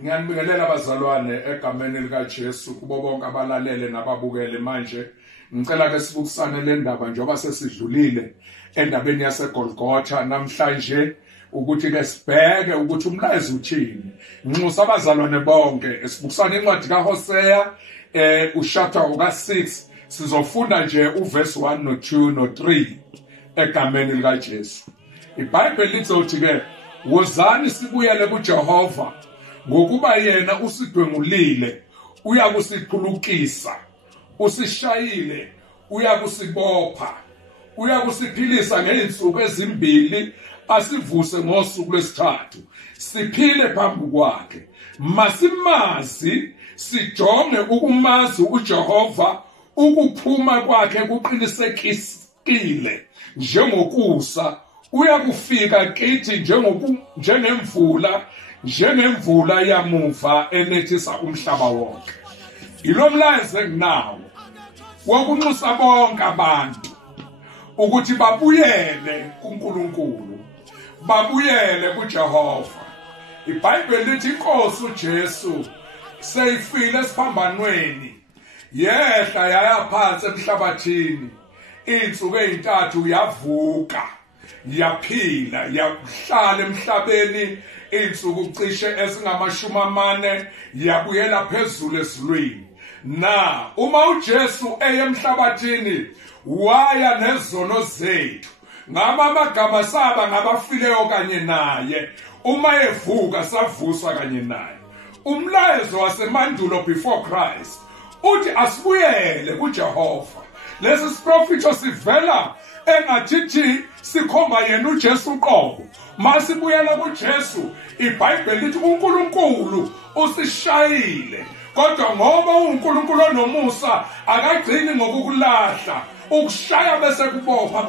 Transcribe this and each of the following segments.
Ngiyanibingelela abazalwane egameni lika Jesu kubo bonke abalalele nababukele manje. Ngicela ke sibukisane le ndaba njengoba sesidlulile endabeni yaseGolgotha namhlanje ukuthi ke sibheke ukuthi umlayezo uthini. Nxusa abazalwane bonke esibukisana incwadi kaHosea uchapter 6 sizofunda nje uverse 1 no2 no3 egameni lika Jesu. iBhayibheli lithi ke wozani sibuyele kuJehova ngokuba yena usidwengulile uyakusiphulukisa, usishayile uyakusibopha, uyakusiphilisa ngeinsuku ezimbili asivuse ngosuku lwesithathu siphile phambi kwakhe. Masimazi sijonge ukumazi uJehova, ukuphuma kwakhe kuqinisekile njengokusa, uyakufika kithi njengemvula yamuva enethisa umhlaba wonke. Ilo mlayezo enginawo wokunxusa bonke abantu ukuthi babuyele kuNkulunkulu, babuyele kuJehova. iBhayibheli lithi inkosi uJesu seyifile esiphambanweni, yehla yaya phansi emhlabathini, insuku ezintathu yavuka, yaphila, yahlala emhlabeni insuku cishe ezingamashumi 40, yabuyela phezulu ezulwini. Na uma uJesu emhlabathini waya nezono zethu, ngaba amagama saba ngabafileyo kanye naye, uma evuka savuswa kanye naye. Umlayezo wasemandulo before Christ uthi asibuyele kuJehova. Lesi siprofito sivela engathithi sikhomba yena uJesu qobo. Masibuyela kuJesu, iBhayibheli lithi uNkulunkulu usishayile, kodwa ngoba uNkulunkulu onomusa akagcini ngokukulahla, ukushaya bese kubopha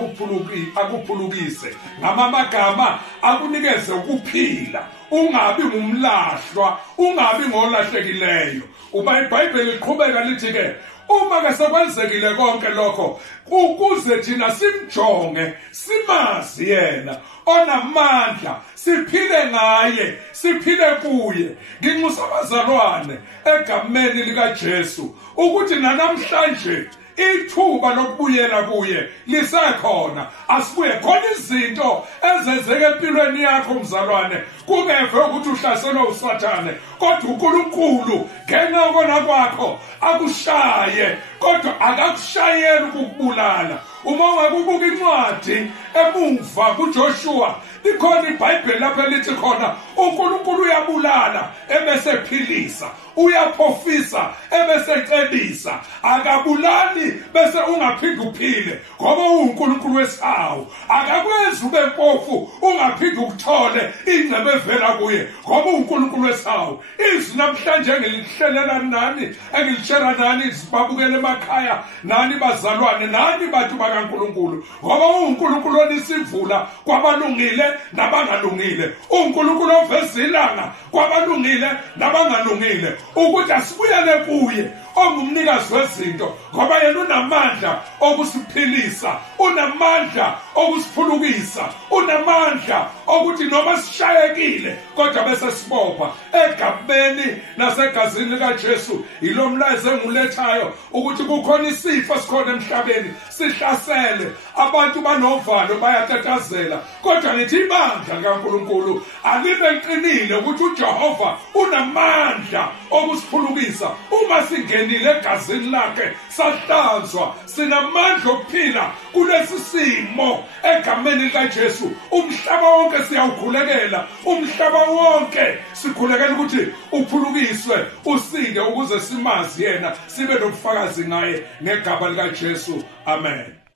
akuphulukise, ngamagama akunikeze ukuphila, ungabi ngumlahlwa, ungabi ngolahlekileyo. Uba iBhayibheli liqhubeka lithi ke uma ke sekwenzekile konke lokho, ukuze thina simjonge, simazi yena onamandla, siphile ngaye, siphile kuye. Nginxusa abazalwane egameni lika Jesu ukuthi namhlanje ithuba lokubuyela kuye lisekhona. Asibuye khona izinto ezenzeke empilweni yakho mzalwane, kungeve ukuthi uhlaselwe uSathane, kodwa uNkulunkulu ngenxa yokona kwakho akushaye, kodwa akakushayeli ukukubulala. Uma ungakubuka incwadi emuva kuJoshua, likhona iBhayibheli lapho lithi khona uNkulunkulu uyabulala ebese philisa, uyaphofisa ebese cebisa, akabulali bese ungaphindi uphile, ngoba uNkulunkulu wesawu. Akakwenzi ube mpofu ungaphindi ukuthole ingcebo evela kuye, ngoba uNkulunkulu wesawu. Izwi namhlanje engilihlelela nani, engilishera nani sibabukele emakhaya, nani bazalwane, nani bantu bakaNkulunkulu, ngoba uNkulunkulu onisivula kwabalungile nabangalungile, uNkulunkulu oveza ilanga kwabalungile nabangalungile, ukuthi asibuyele kuye ongumnikazi wezinto, ngoba yena unamandla okusiphilisa, unamandla okusiphulukisa, unamandla ukuthi noma sishayekile kodwa bese sibopha egameni nasegazini lika Jesu. Ilo mlayezo engulethayo ukuthi kukhona isifo sikhona emhlabeni sihlasele abantu, banovalo bayatatazela, kodwa ngithi ibandla kaNkulunkulu alibe liqinile ukuthi uJehova unamandla okusiphulukisa. Uma singenile egazini lakhe sahlanzwa, sinamandla okuphila kulesi simo egameni lika Jesu. Umhlaba wonke siyawukhulekela, umhlaba wonke sikhulekela ukuthi uphulukiswe, usinde ukuze simazi yena, sibe nobufakazi ngaye ngegama lika Jesu. Amen.